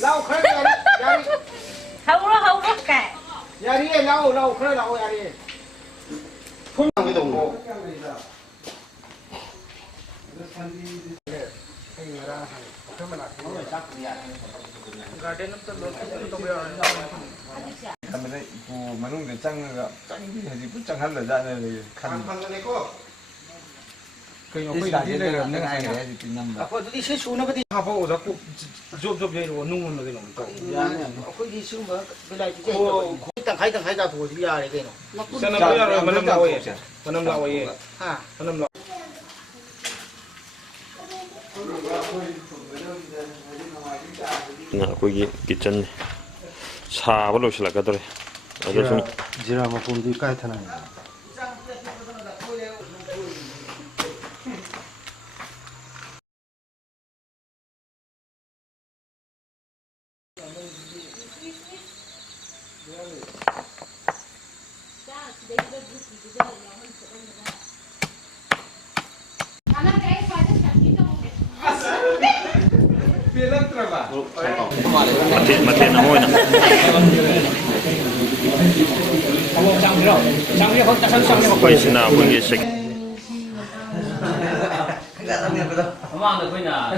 lau khơi yari hầu nó kẻ yari lau khơi lau yari không cái đồng hồ 근데 그 만웅대 짱가 짱이 하지 붙장할 러자네 칸 cái nó quy định đây là những ai để thì tính năm đó. Có đi xe xuống nó có đi học vào đó cũng giúp vậy rồi nung nó cái nó cậu. Có đi xuống mà cái này thì cái tầng hai ra thôi thì ra đấy cái nó. Sao năm rồi mà năm nào vậy? Mà năm nào vậy? Ha, mà năm nào? 나 거기 kitchen 사발로 실라가더래. 아주 좀 지라 먹고도 까이타나. Mati na mo na. Quay xin nào con gì xích. Không ăn được với nhà.